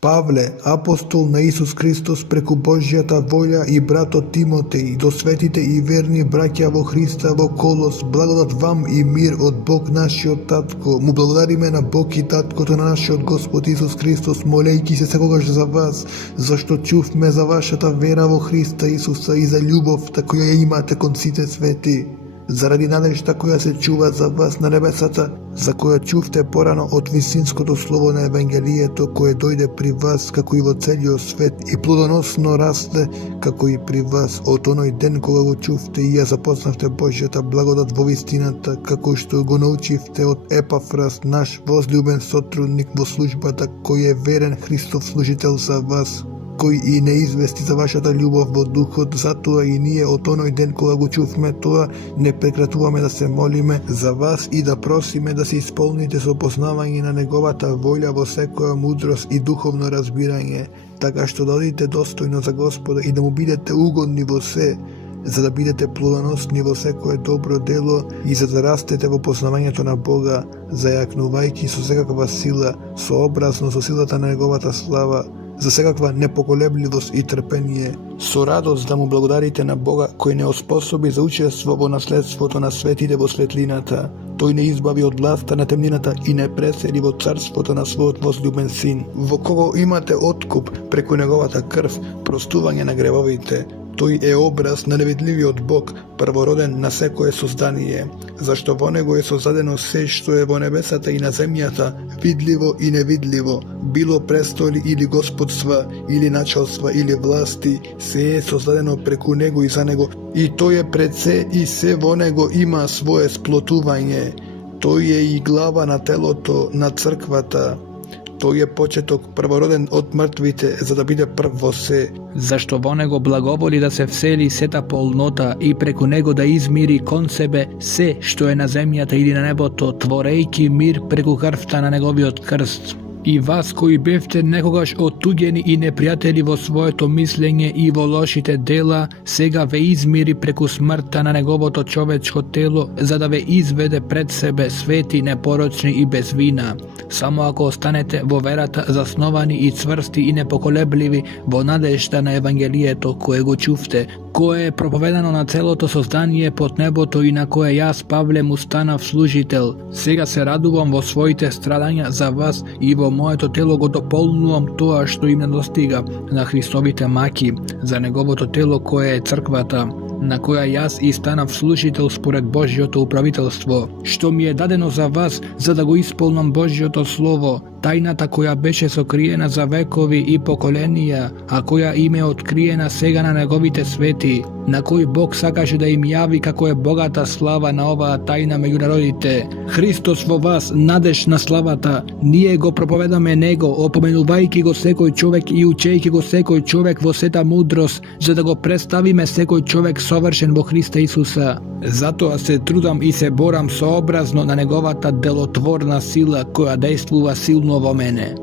Павле, апостол на Исус Христос преку Божјата волја и братот Тимотеј, до светите и верни браќа во Христа во Колос, благодат вам и мир од Бог нашиот Татко. Му благодариме на Бог и Таткото на нашиот Господ Исус Христос, молејќи се секогаш за вас, зашто чувме за вашата вера во Христа Исуса и за љубовта која ја имате кон сите свети. Заради надежта која се чува за вас на небесата, за која чувте порано од висинското слово на Евангелието, кое дојде при вас, како и во целиот свет, и плодоносно расте, како и при вас, од оној ден кога го чувте и ја запознавте Божјата благодат во вистината, како што го научивте од Епафрас, наш возлюбен сотрудник во службата, кој е верен Христов служител за вас, кој и не извести за вашата љубов во духот, затоа и ние од оној ден кога го чувме тоа, не прекратуваме да се молиме за вас и да просиме да се исполните со познавање на неговата волја во секоја мудрост и духовно разбирање, така што да одите достојно за Господа и да му бидете угодни во се, за да бидете плодоносни во секое добро дело и за да растете во познавањето на Бога, зајакнувајќи со секаква сила, сообразно со силата на неговата слава, за секаква непоколебливост и трпение, со радост да му благодарите на Бога кој не оспособи за учество во наследството на светите во светлината. Тој не избави од власта на темнината и не пресели во царството на својот возлюбен син, во кого имате откуп преку неговата крв, простување на гревовите. Тој е образ на невидливиот Бог, првороден на секое создание, зашто во него е создадено се што е во небесата и на земјата, видливо и невидливо, било престоли или господства, или началства, или власти, се е создадено преку него и за него, и тој е пред се и се во него има свое сплотување. Тој е и глава на телото, на црквата. Тој е почеток првороден од мртвите, за да биде прв во се. Зашто во него благоволи да се всели сета полнота и преку него да измири кон себе се што е на земјата или на небото, творејќи мир преку крвта на неговиот крст. И вас кои бевте некогаш оттуѓени и непријатели во своето мислење и во лошите дела, сега ве измири преку смртта на неговото човечко тело, за да ве изведе пред себе свети, непорочни и без вина. Само ако останете во верата засновани и цврсти и непоколебливи во надежда на Евангелието кое го чувте, кое е проповедано на целото создание под небото и на кое јас, Павле, му станав служител. Сега се радувам во своите страдања за вас и во моето тело го дополнувам тоа што им недостига на Христовите маки, за неговото тело кое е црквата, на која јас и станав служител според Божјото управителство, што ми е дадено за вас, за да го исполнам Божјото Слово, тајната која беше сокриена за векови и поколенија, а која им е откриена сега на неговите свети, на кој Бог сакаше да им јави како е богата слава на оваа тајна меѓу народите. Христос во вас, надеж на славата, ние го проповедаме Него, опоменувајќи го секој човек и учејќи го секој човек во сета мудрост, за да го представиме секој човек совршен во Христа Исуса. Затоа се трудам и се борам сообразно на неговата делотворна сила која дејствува силно во мене.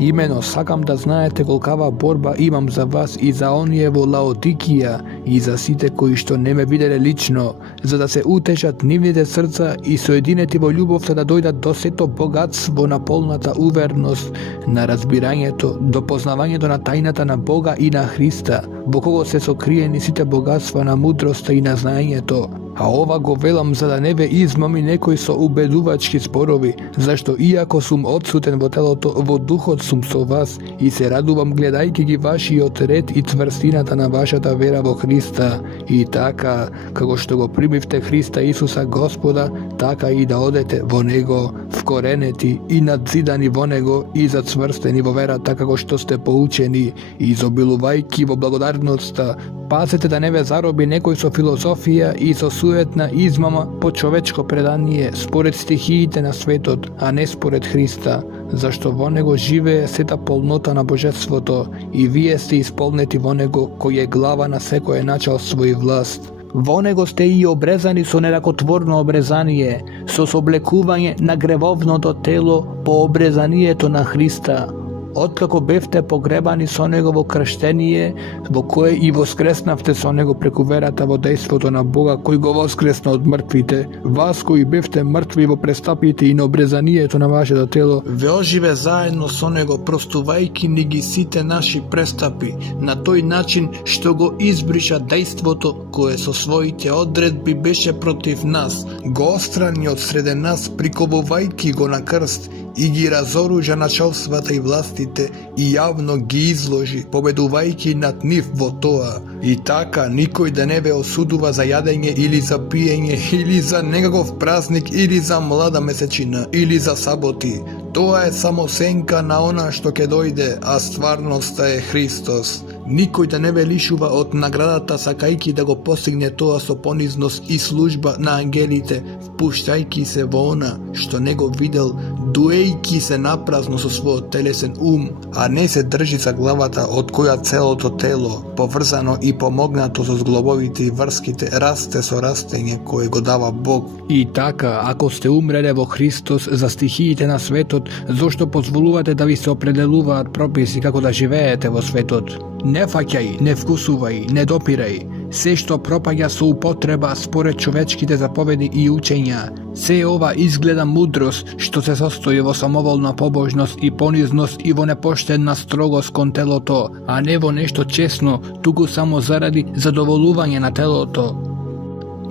Имено сакам да знаете колкава борба имам за вас и за оние во Лаодикија и за сите кои што не ме виделе лично, за да се утешат нивните срца и соединети во љубовта да дојдат до сето богатство на полната уверност, на разбирањето, до познавањето на тајната на Бога и на Христа, во кого се сокриени сите богатства на мудроста и на знаењето. А ова го велам за да не ве измами некој со убедувачки зборови, зашто иако сум одсутен во телото, во духот сум со вас и се радувам гледајќи ги вашиот ред и цврстината на вашата вера во Христа. И така, како што го примивте Христа Исуса Господа, така и да одете во Него, вкоренети и надзидани во Него и зацврстени во верата како што сте поучени, и изобилувајќи во благодарноста. Пазете да не ве зароби некој со филозофија и со суетна измама по човечко предание според стихиите на светот, а не според Христа, зашто во него живее сета полнота на божеството и вие сте исполнети во него кој е глава на секое началство и власт. Во него сте и обрезани со неракотворно обрезание, со соблекување на гревовното тело по обрезанието на Христа. Откако бевте погребани со него во крштение, во кое и воскреснавте со него преку верата во дејството на Бога кој го воскресна од мртвите, вас кои бевте мртви во престапите и на обрезанието на вашето тело, ве оживе заедно со него, простувајќи ни ги сите наши престапи, на тој начин што го избриша дејството кое со своите одредби беше против нас, го острани од среде нас, приковувајќи го на крст, и ги разоружа началствата и властите и јавно ги изложи, победувајќи над нив во тоа. И така никој да не ве осудува за јадење или за пиење, или за некаков празник, или за млада месечина, или за саботи. Тоа е само сенка на она што ќе дојде, а стварноста е Христос. Никој да не ве лишува од наградата сакајќи да го постигне тоа со понизност и служба на ангелите, впуштајќи се во она што не го видел, дуејќи се напразно со својот телесен ум, а не се држи за главата од која целото тело, поврзано и помогнато со зглобовите и врските, расте со растење кое го дава Бог. И така, ако сте умреле во Христос за стихиите на светот, зошто позволувате да ви се определуваат прописи како да живеете во светот? Не фаќај, не вкусувај, не допирај. Се што пропаѓа со употреба според човечките заповеди и учења. Се ова изгледа мудрост што се состои во самоволна побожност и понизност и во непоштедна строгост кон телото, а не во нешто чесно, туку само заради задоволување на телото.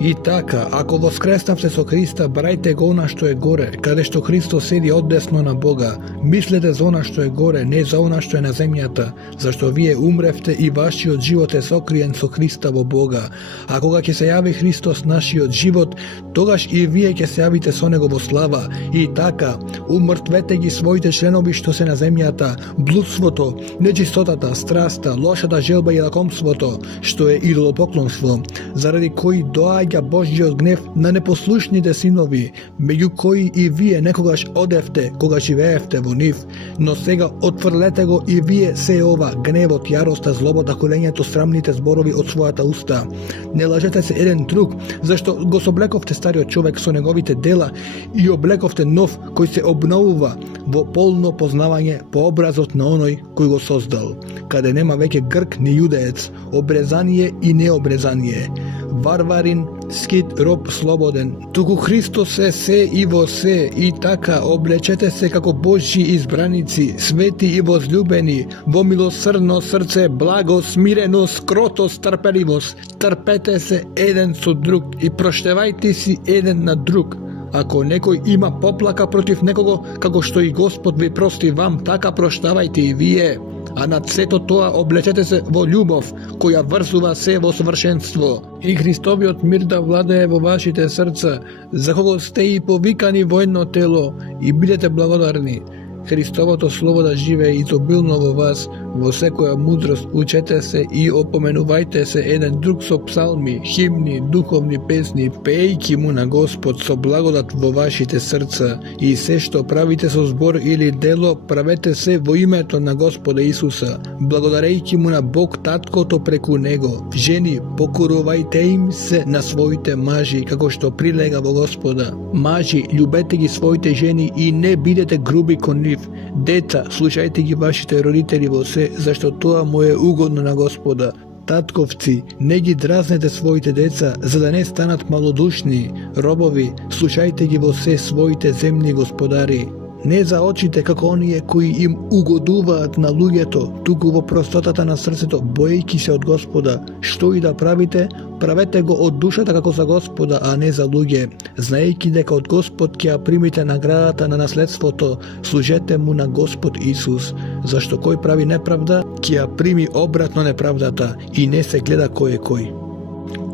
И така, ако воскреснавте со Христа, брајте го она што е горе, каде што Христос седи одесно на Бога. Мислете за она што е горе, не за она што е на земјата, зашто вие умревте и вашиот живот е сокриен со Христа во Бога. А кога ќе се јави Христос нашиот живот, тогаш и вие ќе се јавите со Него во слава. И така, умртвете ги своите членови што се на земјата, блудството, нечистотата, страста, лошата желба и лакомството, што е идолопоклонство, заради кои доаѓа Божјиот гнев на непослушните синови, меѓу кои и вие некогаш одевте кога живеевте во нив, но сега отфрлете го и вие се ова, гневот, јароста, злобата, холењето, срамните зборови од својата уста. Не лажете се еден друг, зашто го соблековте стариот човек со неговите дела и облековте нов кој се обновува во полно познавање по образот на оној кој го создал, каде нема веќе грк ни јудеец, обрезание и необрезание, варварин, скит, роб, слободен. Туку Христос е се и во се, и така облечете се како Божји избраници, свети и возлюбени, во милосрдно срце, благо, смиреност, кротост, трпеливост. Трпете се еден со друг и проштевајте си еден на друг. Ако некој има поплака против некого, како што и Господ ви прости вам, така проштавајте и вие. А над сето тоа облечете се во љубов, која врзува се во совршенство. И Христовиот мир да владее во вашите срца, за кого сте и повикани во едно тело, и бидете благодарни. Христовото слово да живее изобилно во вас, во секоја мудрост учете се и опоменувајте се еден друг со псалми, химни, духовни песни, пејќи му на Господ со благодат во вашите срца, и се што правите со збор или дело, правете се во името на Господа Исуса, благодарејќи му на Бог Таткото преку него. Жени, покорувајте им се на своите мажи, како што прилега во Господа. Мажи, љубете ги своите жени и не бидете груби кон нив. Деца, слушајте ги вашите родители во се, зашто тоа му е угодно на Господа. Татковци, не ги дразнете своите деца, за да не станат малодушни. Робови, слушајте ги во се своите земни господари. Не за очите како оние кои им угодуваат на луѓето, туку во простотата на срцето, боејќи се од Господа. Што и да правите, правете го од душата како за Господа, а не за луѓе, знаејќи дека од Господ ќе ја примите наградата на наследството, служете му на Господ Исус, зашто кој прави неправда, ќе ја прими обратно неправдата и не се гледа кој е кој.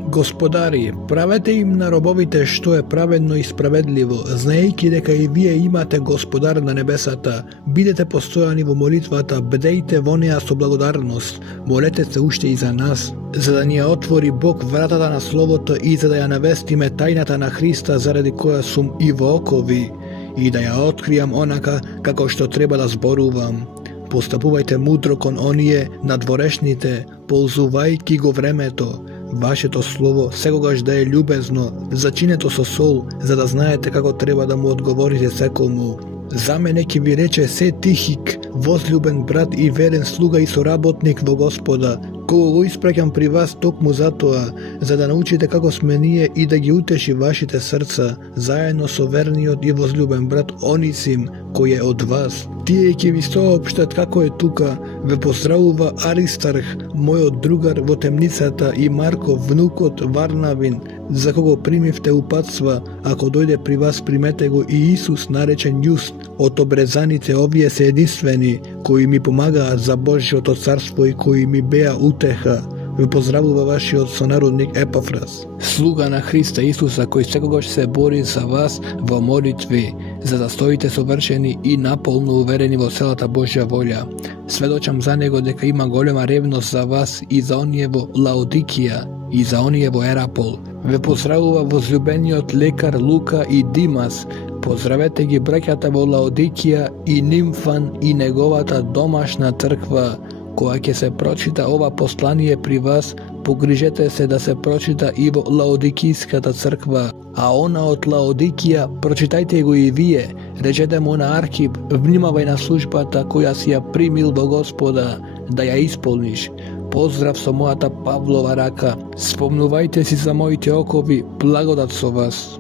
Господари, правете им на робовите што е праведно и справедливо, знаејќи дека и вие имате Господар на небесата. Бидете постојани во молитвата, бдејте во неа со благодарност. Молете се уште и за нас, за да ни ја отвори Бог вратата на Словото и за да ја навестиме тајната на Христа, заради која сум и во окови, и да ја откријам онака како што треба да зборувам. Постапувајте мудро кон оние надворешните, ползувајќи го времето. Вашето слово секогаш да е љубезно, зачинето со сол, за да знаете како треба да му одговорите секому. Zame neki vi reče se Tihik, возлюбен брат и верен слуга и соработник во Господа, кого го испраќам при вас токму затоа, за да научите како сме ние и да ги утеши вашите срца, заедно со верниот и возлюбен брат Онисим, кој е од вас. Тие ќе ви соопштат како е тука. Ве поздравува Аристарх, мојот другар во темницата, и Марко, внукот Варнавин, за кого примивте упатства. Ако дојде при вас, примете го и Исус, наречен Јуст. Од обрезаните овие се единствени, кои ми помагаат за Божјото царство и кои ми беа утеха. Ве поздравува вашиот сонародник Епафрас, слуга на Христа Исуса, кој секогаш се бори за вас во молитви, за да стоите совршени и наполно уверени во целата Божја волја. Сведочам за него дека има голема ревност за вас и за оние во Лаодикија и за оние во Ерапол. Ве поздравува возлюбениот лекар Лука и Димас. Поздравете ги браќата во Лаодикија и Нимфан и неговата домашна црква. Кога ќе се прочита ова послание при вас, погрижете се да се прочита и во Лаодикиската црква, а она од Лаодикија прочитајте го и вие. Речете му на Архип, внимавај на службата која си ја примил во Господа, да ја исполниш. Поздрав со мојата Павлова рака. Спомнувајте си за моите окови, благодат со вас.